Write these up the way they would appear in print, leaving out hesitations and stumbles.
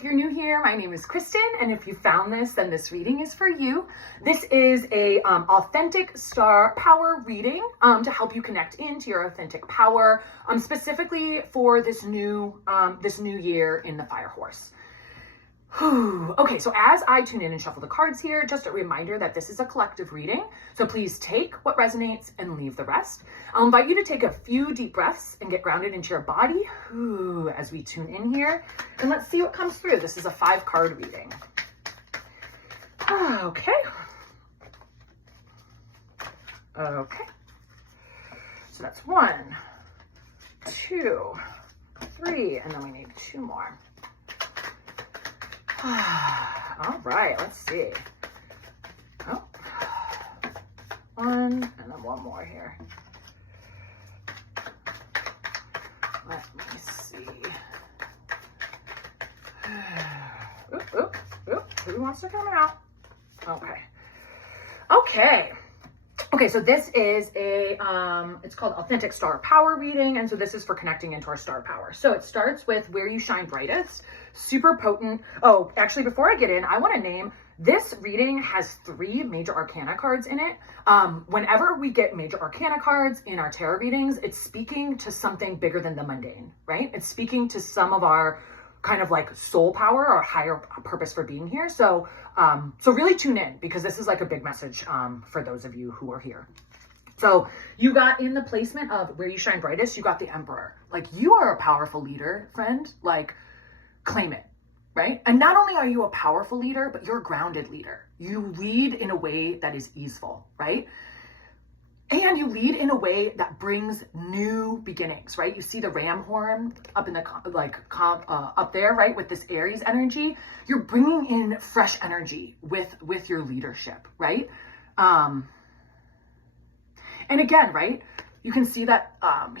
if you're new here, my name is Kristen, and if you found this, then this reading is for you. This is a authentic star power reading to help you connect into your authentic power, specifically for this new year in the Fire Horse. Okay, so as I tune in and shuffle the cards here, just a reminder that this is a collective reading. So please take what resonates and leave the rest. I'll invite you to take a few deep breaths and get grounded into your body as we tune in here. And let's see what comes through. This is a 5-card reading. Okay. Okay. So that's 1, 2, 3, and then we need 2 more. All right, let's see. Oh, 1, and then 1 more here. Let me see. Who wants to come out? Okay, so this is a, it's called Authentic Star Power Reading, and so this is for connecting into our star power. So it starts with where you shine brightest, super potent. Oh, actually, before I get in, I want to name, this reading has 3 major arcana cards in it. Whenever we get major arcana cards in our tarot readings, it's speaking to something bigger than the mundane, right? It's speaking to some of our kind of like soul power or higher purpose for being here. So really tune in, because this is like a big message for those of you who are here. So you got, in the placement of where you shine brightest, you got the Emperor. Like, you are a powerful leader, friend. Like, claim it, right? And not only are you a powerful leader, but you're a grounded leader. You lead in a way that is easeful, right? And you lead in a way that brings new beginnings, right? You see the ram horn up in the, up there, right? With this Aries energy, you're bringing in fresh energy with your leadership, right? And again, right? You can see that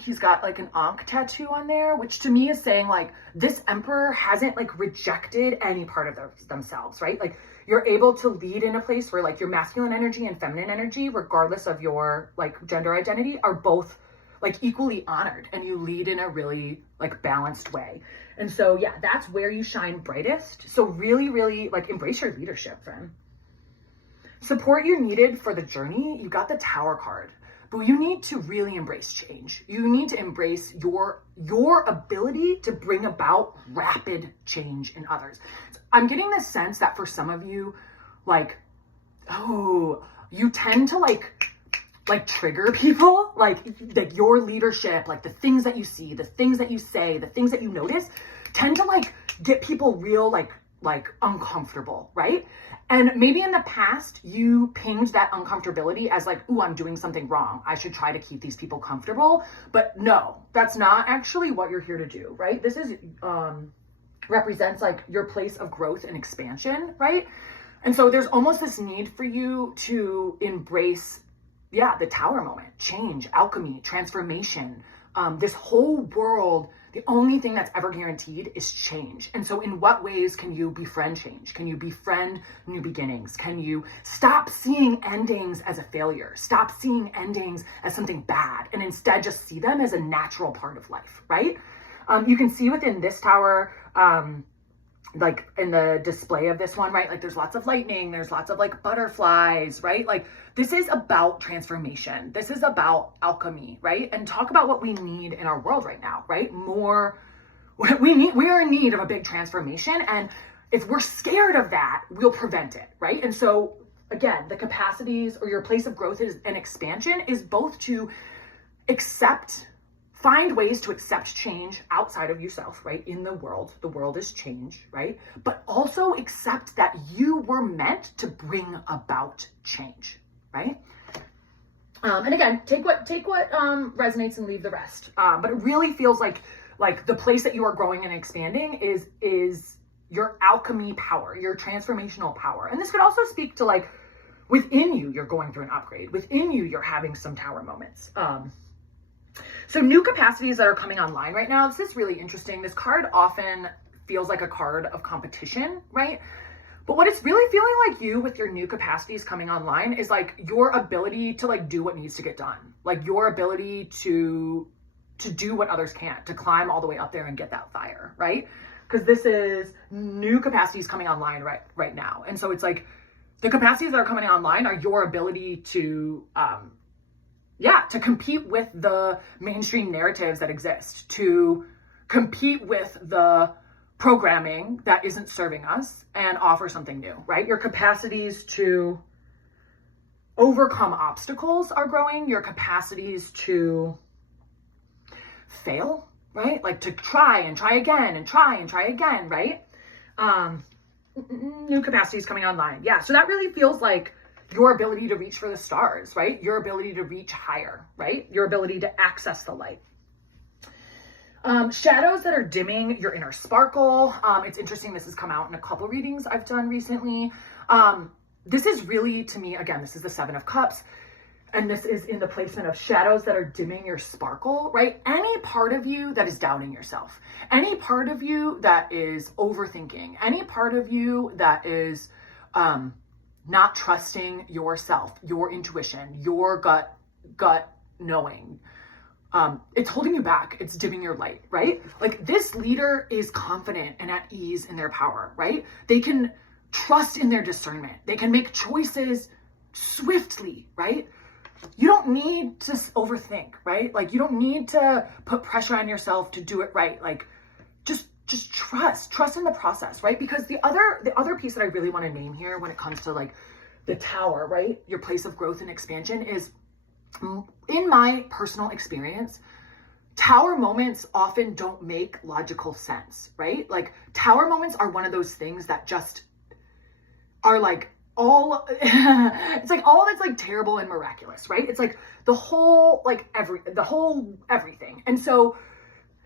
he's got like an Ankh tattoo on there, which to me is saying like this Emperor hasn't like rejected any part of themselves, right? Like, you're able to lead in a place where like your masculine energy and feminine energy, regardless of your like gender identity, are both like equally honored, and you lead in a really like balanced way. And so, yeah, that's where you shine brightest. So really, really like embrace your leadership, friend. Support you needed for the journey. You got the Tower card. But you need to really embrace change. You need to embrace your ability to bring about rapid change in others. I'm getting this sense that for some of you, like, you tend to like trigger people, like your leadership, like the things that you see, the things that you say, the things that you notice tend to like get people real like uncomfortable, right? And maybe in the past you pinged that uncomfortability as like, ooh, I'm doing something wrong, I should try to keep these people comfortable. But no, that's not actually what you're here to do, right? This is represents like your place of growth and expansion, right? And so there's almost this need for you to embrace, the Tower moment, change, alchemy, transformation. This whole world, the only thing that's ever guaranteed is change. And so in what ways can you befriend change? Can you befriend new beginnings? Can you stop seeing endings as a failure? Stop seeing endings as something bad, and instead just see them as a natural part of life, right? You can see within this tower, like in the display of this one, right? Like, there's lots of lightning, there's lots of like butterflies, right? Like, this is about transformation. This is about alchemy, right? And talk about what we need in our world right now, right? We are in need of a big transformation. And if we're scared of that, we'll prevent it, right? And so again, the capacities or your place of growth and expansion is both to find ways to accept change outside of yourself, right? In the world is change, right? But also accept that you were meant to bring about change, right? And again, take what resonates and leave the rest. But it really feels like the place that you are growing and expanding is your alchemy power, your transformational power. And this could also speak to like within you, you're going through an upgrade. Within you, you're having some Tower moments. So new capacities that are coming online right now, this is really interesting. This card often feels like a card of competition, right? But what it's really feeling like you with your new capacities coming online is like your ability to like do what needs to get done. Like your ability to do what others can't, to climb all the way up there and get that fire, right? because this is new capacities coming online right now. And so it's like the capacities that are coming online are your ability to, to compete with the mainstream narratives that exist, to compete with the programming that isn't serving us and offer something new, right? Your capacities to overcome obstacles are growing. Your capacities to fail, right? Like to try and try again and try and try again, right? New capacities coming online. Yeah. So that really feels like your ability to reach for the stars, right? Your ability to reach higher, right? Your ability to access the light. Shadows that are dimming your inner sparkle. It's interesting. This has come out in a couple readings I've done recently. This is really, to me, again, this is the Seven of Cups. And this is in the placement of shadows that are dimming your sparkle, right? Any part of you that is doubting yourself, any part of you that is overthinking, any part of you that is not trusting yourself, your intuition, your gut knowing, it's holding you back. It's dimming your light, right? Like this leader is confident and at ease in their power, right? They can trust in their discernment. They can make choices swiftly, right? You don't need to overthink, right? Like you don't need to put pressure on yourself to do it right. Like just trust in the process, right? Because the other piece that I really want to name here when it comes to like the tower, right? Your place of growth and expansion is, in my personal experience, tower moments often don't make logical sense, right? Like tower moments are one of those things that just are like all it's like all that's like terrible and miraculous, right? It's like the whole everything. And so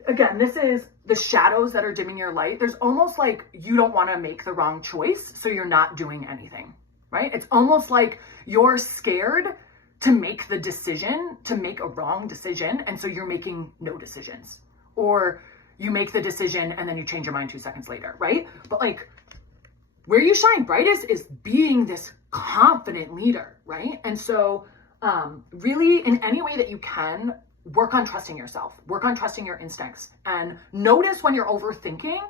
again, this is the shadows that are dimming your light. There's almost like you don't want to make the wrong choice, so you're not doing anything, right? It's almost like you're scared to make the decision, to make a wrong decision, and so you're making no decisions. Or you make the decision and then you change your mind 2 seconds later, right? But like where you shine brightest is being this confident leader, right? And so really in any way that you can, work on trusting yourself, work on trusting your instincts, and notice when you're overthinking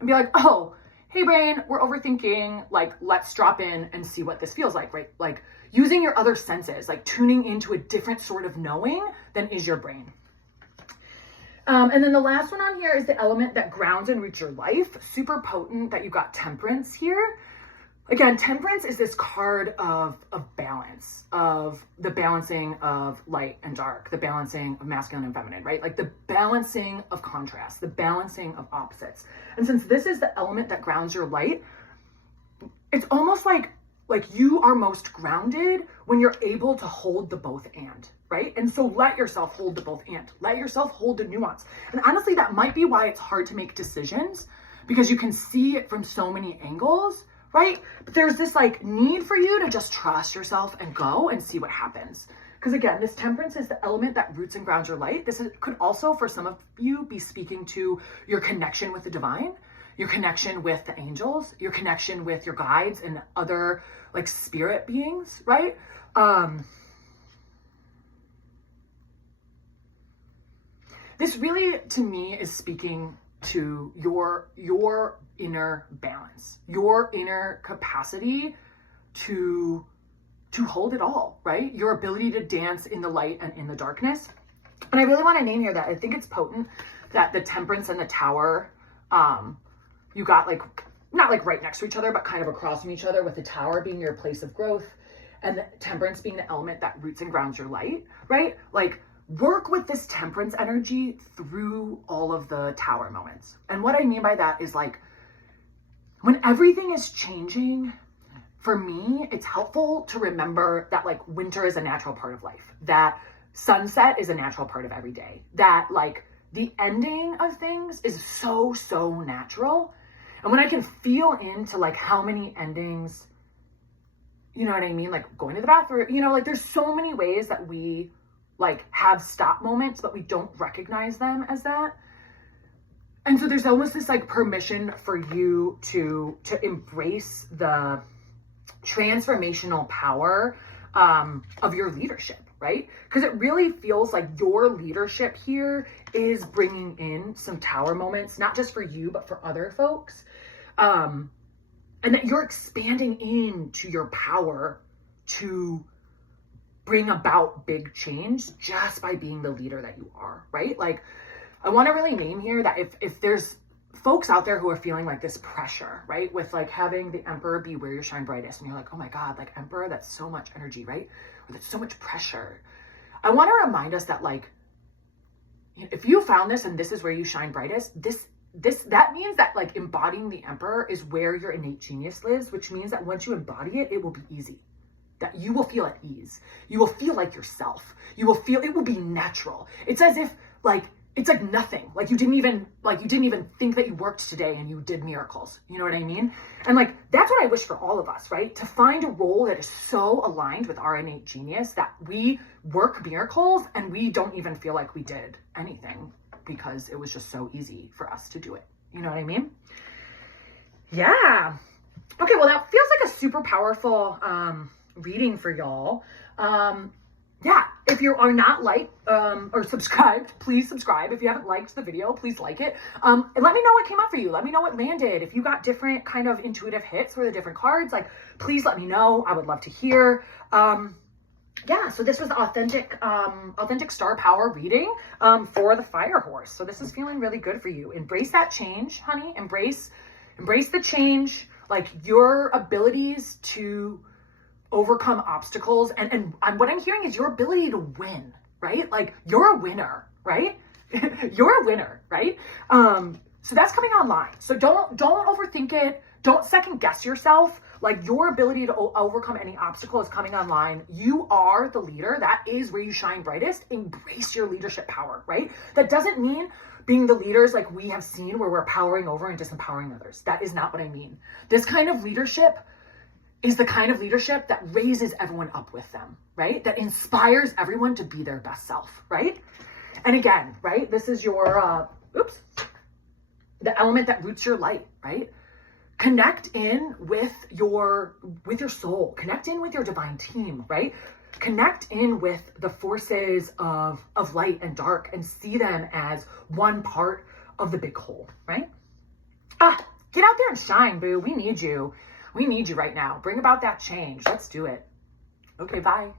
and be like, oh, hey brain, we're overthinking, like let's drop in and see what this feels like, right? Like using your other senses, like tuning into a different sort of knowing than is your brain. And then the last one on here is the element that grounds and roots your life. Super potent that you've got Temperance here. Again, Temperance is this card of balance, of the balancing of light and dark, the balancing of masculine and feminine, right? Like the balancing of contrast, the balancing of opposites. And since this is the element that grounds your light, it's almost like you are most grounded when you're able to hold the both and, right? And so let yourself hold the both and. Let yourself hold the nuance. And honestly, that might be why it's hard to make decisions, because you can see it from so many angles, right? But there's this like need for you to just trust yourself and go and see what happens. Because again, this Temperance is the element that roots and grounds your light. Could also, for some of you, be speaking to your connection with the divine, your connection with the angels, your connection with your guides and other like spirit beings, right? This really, to me, is speaking to your inner balance, your inner capacity to hold it all, right? Your ability to dance in the light and in the darkness. And I really want to name here that I think it's potent that the Temperance and the Tower, you got like, not like right next to each other, but kind of across from each other, with the Tower being your place of growth and the Temperance being the element that roots and grounds your light, right? Like work with this Temperance energy through all of the Tower moments. And what I mean by that is like, when everything is changing, for me, it's helpful to remember that like winter is a natural part of life, that sunset is a natural part of every day, that like the ending of things is so natural. And when I can feel into like how many endings, you know what I mean? Like going to the bathroom, you know, like there's so many ways that we like have stop moments, but we don't recognize them as that. And so there's almost this like permission for you to embrace the transformational power of your leadership, right? Because it really feels like your leadership here is bringing in some tower moments, not just for you, but for other folks. And that you're expanding into your power to bring about big change just by being the leader that you are, right? Like, I want to really name here that if there's folks out there who are feeling like this pressure, right? With like having the Emperor be where you shine brightest, and you're like, oh my God, like Emperor, that's so much energy, right? Or that's so much pressure. I want to remind us that like, if you found this and this is where you shine brightest, that means that like embodying the Emperor is where your innate genius lives, which means that once you embody it, it will be easy. That you will feel at ease. You will feel like yourself. You will feel, it will be natural. It's as if like, it's like nothing. Like you didn't even think that you worked today and you did miracles. You know what I mean? And like, that's what I wish for all of us, right? To find a role that is so aligned with our innate genius that we work miracles and we don't even feel like we did anything because it was just so easy for us to do it. You know what I mean? Yeah. Okay, well, that feels like a super powerful reading for y'all. Yeah, if you are not liked or subscribed, please subscribe. If you haven't liked the video, please like it. And let me know what came up for you. Let me know what landed. If you got different kind of intuitive hits for the different cards, like, please let me know. I would love to hear. Yeah, so this was the authentic star power reading for the Fire Horse. So this is feeling really good for you. Embrace that change, honey. Embrace the change. Like your abilities to overcome obstacles and what I'm hearing is your ability to win, right? Like you're a winner, right? You're a winner, right? So that's coming online. So don't overthink it. Don't second guess yourself. Like your ability to overcome any obstacle is coming online. You are the leader. That is where you shine brightest. Embrace your leadership power, right? That doesn't mean being the leaders like we have seen where we're powering over and disempowering others. That is not what I mean. This kind of leadership is the kind of leadership that raises everyone up with them, right? That inspires everyone to be their best self, right? And again, right? This is your, the element that roots your light, right? Connect in with your soul. Connect in with your divine team, right? Connect in with the forces of light and dark and see them as one part of the big whole, right? Get out there and shine, boo. We need you. We need you right now. Bring about that change. Let's do it. Okay, bye.